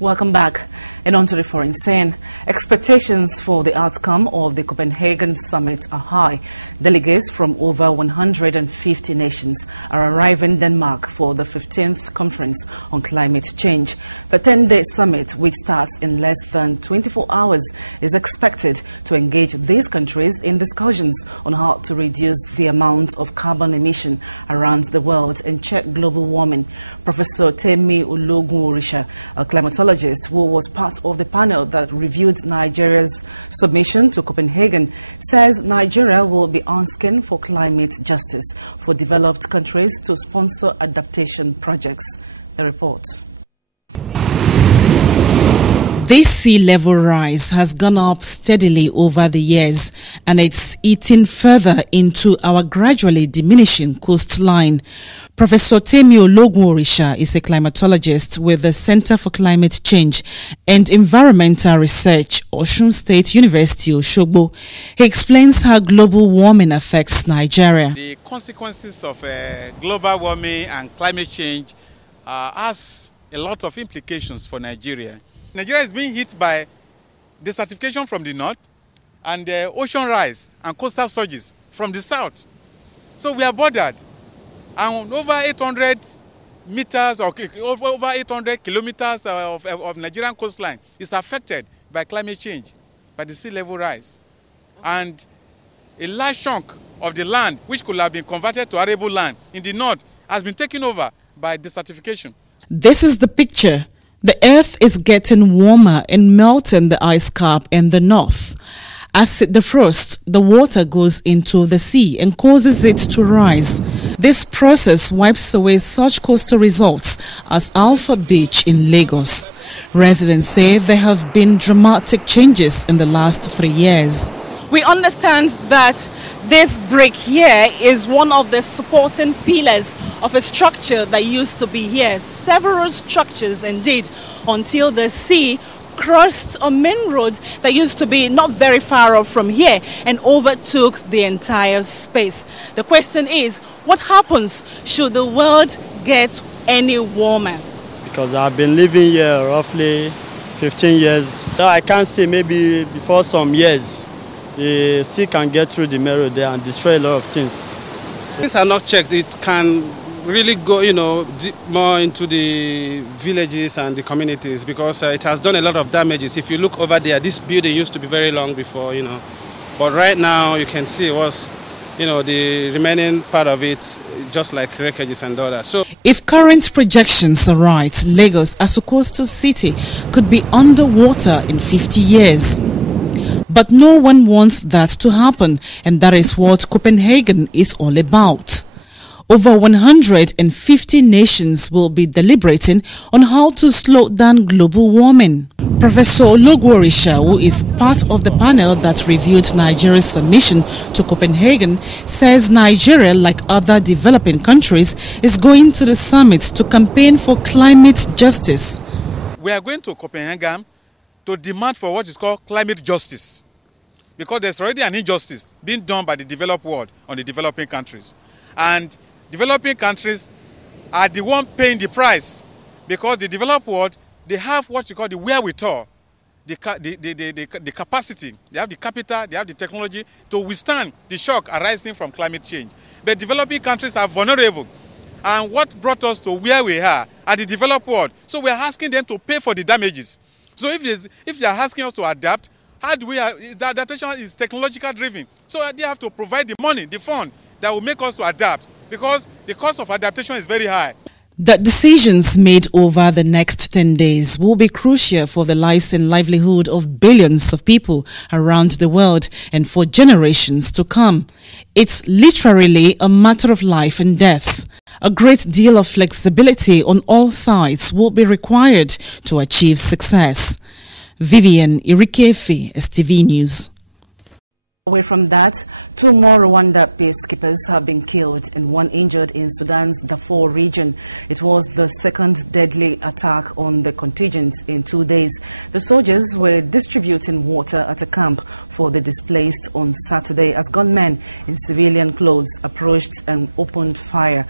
Welcome back. And on to the foreign scene. Expectations for the outcome of the Copenhagen summit are high. Delegates from over 150 nations are arriving in Denmark for the 15th conference on climate change. The 10-day summit, which starts in less than 24 hours, is expected to engage these countries in discussions on how to reduce the amount of carbon emission around the world and check global warming. Professor TEMI OLOGUNORISA, a climatologist who was part of the panel that reviewed Nigeria's submission to Copenhagen, says Nigeria will be asking for climate justice for developed countries to sponsor adaptation projects. The report. This sea level rise has gone up steadily over the years, and it's eating further into our gradually diminishing coastline. Professor TEMI OLOGUNORISA is a climatologist with the Center for Climate Change and Environmental Research, Osun State University, Osogbo. He explains how global warming affects Nigeria. The consequences of global warming and climate change has a lot of implications for Nigeria. Nigeria is being hit by desertification from the north and the ocean rise and coastal surges from the south. So we are bordered, and over 800 meters or over 800 kilometers of Nigerian coastline is affected by climate change, by the sea level rise. And a large chunk of the land, which could have been converted to arable land in the north, has been taken over by desertification. This is the picture. The earth is getting warmer and melting the ice cap in the north. As it defrosts, the water goes into the sea and causes it to rise. This process wipes away such coastal results as Alpha Beach in Lagos. Residents say there have been dramatic changes in the last 3 years. We understand that this brick here is one of the supporting pillars of a structure that used to be here. Several structures indeed, until the sea crossed a main road that used to be not very far off from here and overtook the entire space. The question is, what happens should the world get any warmer? Because I've been living here roughly 15 years. So I can't say maybe before some years the sea can get through the mirror there and destroy a lot of things. So things are not checked. It can really go, deep more into the villages and the communities, because it has done a lot of damages. If you look over there, this building used to be very long before, but right now you can see what's, the remaining part of it, just like wreckages and all that. So, if current projections are right, Lagos as a coastal city could be underwater in 50 years. But no one wants that to happen, and that is what Copenhagen is all about. Over 150 nations will be deliberating on how to slow down global warming. Professor OLOGUNORISA, who is part of the panel that reviewed Nigeria's submission to Copenhagen, says Nigeria, like other developing countries, is going to the summit to campaign for climate justice. We are going to Copenhagen to demand for what is called climate justice, because there's already an injustice being done by the developed world on the developing countries. And developing countries are the one paying the price, because the developed world, they have what you call the wherewithal, the capacity, they have the capital, they have the technology to withstand the shock arising from climate change. But developing countries are vulnerable. And what brought us to where we are the developed world? So we are asking them to pay for the damages. So if they are asking us to adapt, how do we? The adaptation is technological driven. So they have to provide the money, the fund that will make us to adapt, because the cost of adaptation is very high. The decisions made over the next 10 days will be crucial for the lives and livelihood of billions of people around the world and for generations to come. It's literally a matter of life and death. A great deal of flexibility on all sides will be required to achieve success. Vivian Irikefi, STV News. Away from that, 2 more Rwanda peacekeepers have been killed and 1 injured in Sudan's Darfur region. It was the second deadly attack on the contingent in 2 days. The soldiers were distributing water at a camp for the displaced on Saturday as gunmen in civilian clothes approached and opened fire.